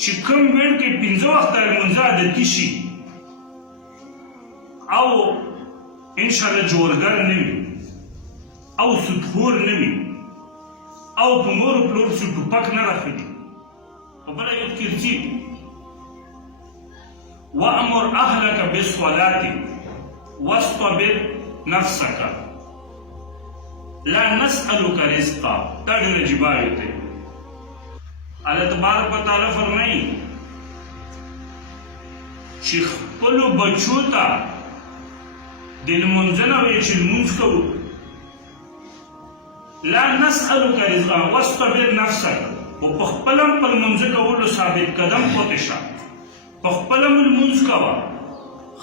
چې کوم ویل کې 15 وخته لمونځ عادتي شي او انشاءالله جوړګر نه وي او سودخور نه وي او په مور پلور چې ټوپک نه راخلي په بله یو کې ځي وامر اهلک بالصلاه واصطبر نفسك لا نسألك رزقا دا ډېر عجیبه آیت دی الله تبارک وتعالی فرمایي چې خپلو بچو ته د لمونځ نه وایي چې لمونځ کوو لا نسألك رزقا واصطبر نفسك او په خپله په لمونځ کولو ثابت قدم پاتې شه په خپله مو لمونځ کوه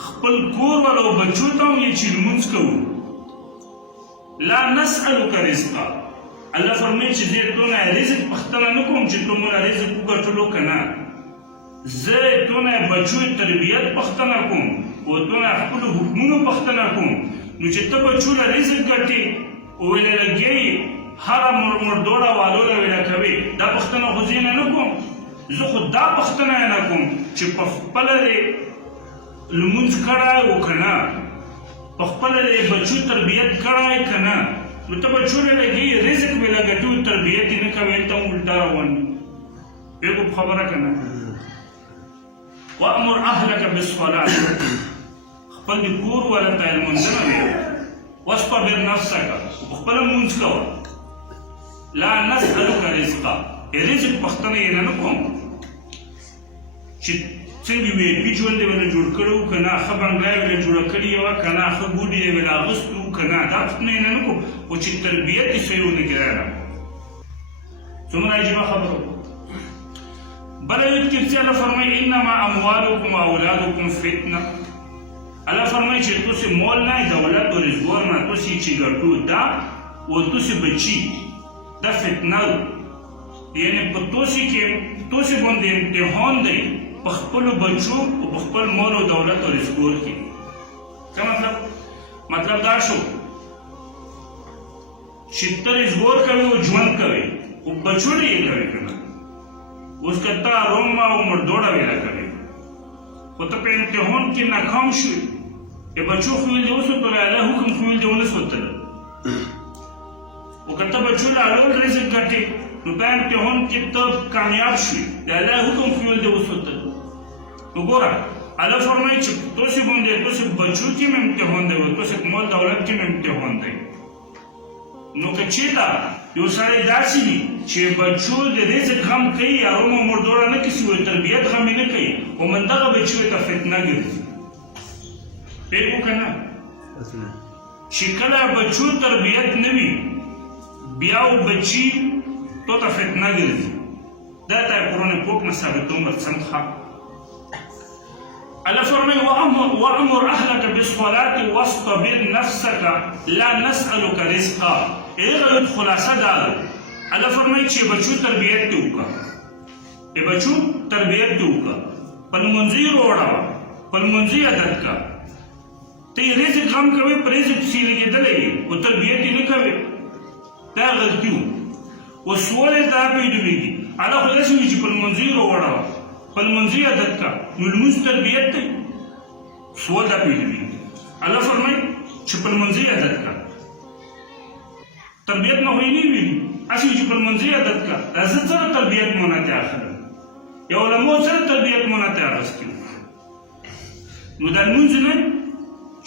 خپل کور والا او بچو ته وایي چې لمونځ کوو لا نسألك رزقا الله فرمایي چې زه تونه رزق پختنه نه کوم چې تو مونږ رزق وګټلو که نه زه تونه بچو تربیت پختنه کوم او تونه خپلو حکمونو پختنه کوم نو چې ته بچو له رزق ګټې ویله لګیې هره مردوړه والوله ویله کوې دا پختنه خو زه نه کوم زه خو دا پختنه نه کوم چې په خپله دې لمونځ کړی و که نه په خپله دې بچو تربیت کړی که نه نو ته بچو له لګیې رزق ویله ګټو تربیت یې نه کوې ته هم الټا روان وي په خبره که نه وامر اهلک بالصلاه خپل د کور والا ته لمونځنه ویل واصطبر نفسك خپل مونځ کوه لا نسألك رزقا رزق پختنه یې نه کوم چې څنګه وی پی ژوند یې ونه جوړ کړی و که نه ښه بنګله یې ونه جوړه کړې وه که نه ښه بوډۍ یې ونه اغوستی و که نه دا پختنه یې نه کوم خو چې تربیت یې صحیح ونه کړی نه څومره عجیبه خبره بله یو کې چې الله فرمایي انما اموالکم اولادکم فتنه الله فرمایي چې تاسې مول نه دولت او رزګور نه تاسې چې ګټو دا او تاسې بچي دا فتنه یعنې په تاسې باندې امتحان دی په خپلو بچو او په خپل مول او دولت او رزګور کې څه مطلب دا شو چې ته رزګور کوې او ژوند کوې خو بچو نه یې کوې که نه اوس که ته رومه او مردوړه ویله کوې خو ته په امتحان کې ناکام شوې که بچو خو ویل دې وسوتلی الله حکم خو ویل دې ونه سوتلی خو که ته بچو له اړول رزق ګټې نو په امتحان کې ته کامیاب شوې د الله حکم خو ویل دې وسوتلی نو ګوره الله فرمایي چې تاسې باندې تاسې بچو کې هم امتحان دی او تاسې مال دولت کې هم امتحان دی نو که چېرته یو سړی داسې وي چې بچو د رزق غم کوي یا رومه مردوړه نه کسي وي تربیت غم یې نه کوي خو همدغه بچي ورته فتنه ګرځي پوه که نه چې کله بچو تربیت نه وي بیا و بچي تو ته فتنه ګرځي دا ته قرآن پاک نه ثابتوم سم ښه الله فرمایي وامر اهلک بالصلاه واصطبر نفسك لا نسألك رزقا هغه خلاصه ده الله فرمایي چې بچو تربیت دې وکړه بچو تربیت دې وکړه په لمونځ یې راوړه په لمونځ یې عادت کړه ته یې رزق غم کوې په رزق پسې لګېدلی یې خو تربیت یې نه کوې دا غلطي و اوس ولې دا پیډوېږي الله خو داسې وي چې په لمونځ یې راوړه په لمونځ یې عادت کړه نو لمونځ تربیت دی سوال دا پیډوېږي الله فرمایي چې په لمونځ یې عادت کړه تربیت نه ویلي ویلي هسې چې په لمونځ یې عادت کړه دا زه سره تربیت مونه ته اخلم یو علماو سره تربیت مونه ته اخیستي نو دا لمونځ نه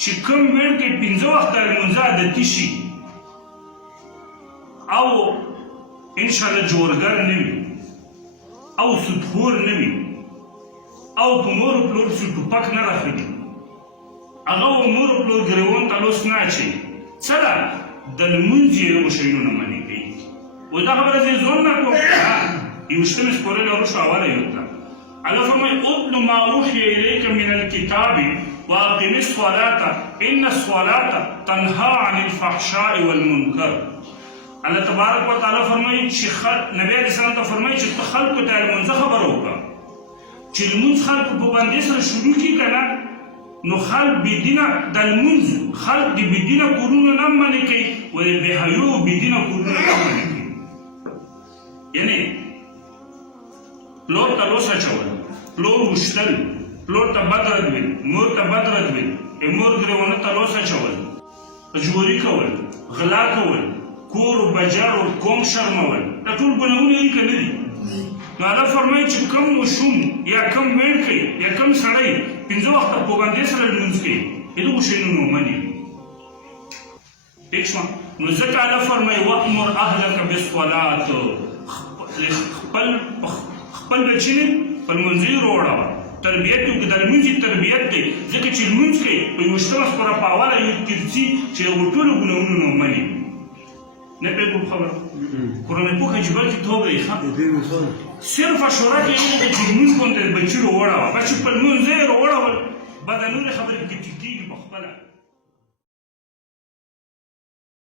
چې کوم ویل کې 15 وخته لمونځ عادتي شي او انشاءالله جوړګر نه وي او سودخور نه وي او په مور پلور چې ټوپک نه راخلي هغه و مور پلور ګریوان ته لوس نه اچوي څه ده د لمونځ یې هغو شیانو نه منې کوي اوس دا خبره زه ځان نه کوم یوشتمې سپارلې وروسته اوله یې وکړه الله فرمایي اتل ما اوحي الیک من الکتاب واقم الصلاة ان الصلاة تنهى عن الفحشاء والمنکر الله تبارک وتعالی فرمایي چې نبی علیه السلام ته فرمایي چې ته خلکو ته لمونځ خبره وکړه چې لمونځ خلکو په باندې سره شروع کړي که نه نو خلک بېدینه د لمونځ خلک د بېدینه کورونه نه منې کوي و د بېحیو بېدینه کورونه نه منې کوي یعنې پلور ته لوس اچول پلور وشتل پلور ته بد رد ویل مور ته بد رد ویل مور ګریوانه ته لوس اچول اجبوري کول غلا کول کور و بجار و قوم شرمول دا ټول ګناهونه یې که نه دي نو الله فرمایي چې کم ماشوم یا کم ویڼکی یا کم سړی 5 وخته پابندۍ سره لمونځ کوي دغو شیانو منې ٹھیک شوه نو ځکه الله فرمایي وامر اهلک بالصلات خپل بچي په لمونځي راوړه تربیت یو د لمونځ تربیت دی ځکه چې لمونځ کوي په 21 سپاره په اوله یو ترڅي چې هغو ټولو ګناهونو نه مني نه پوهېږم خبره قرآن پوه جبل کې توبه یې ښه صرف اشاره کې یې وکړه چې لمونځ باندې بچي راوړه بچي په لمونځ یې راوړول بعد نورې خبرې کې کېږي په خپله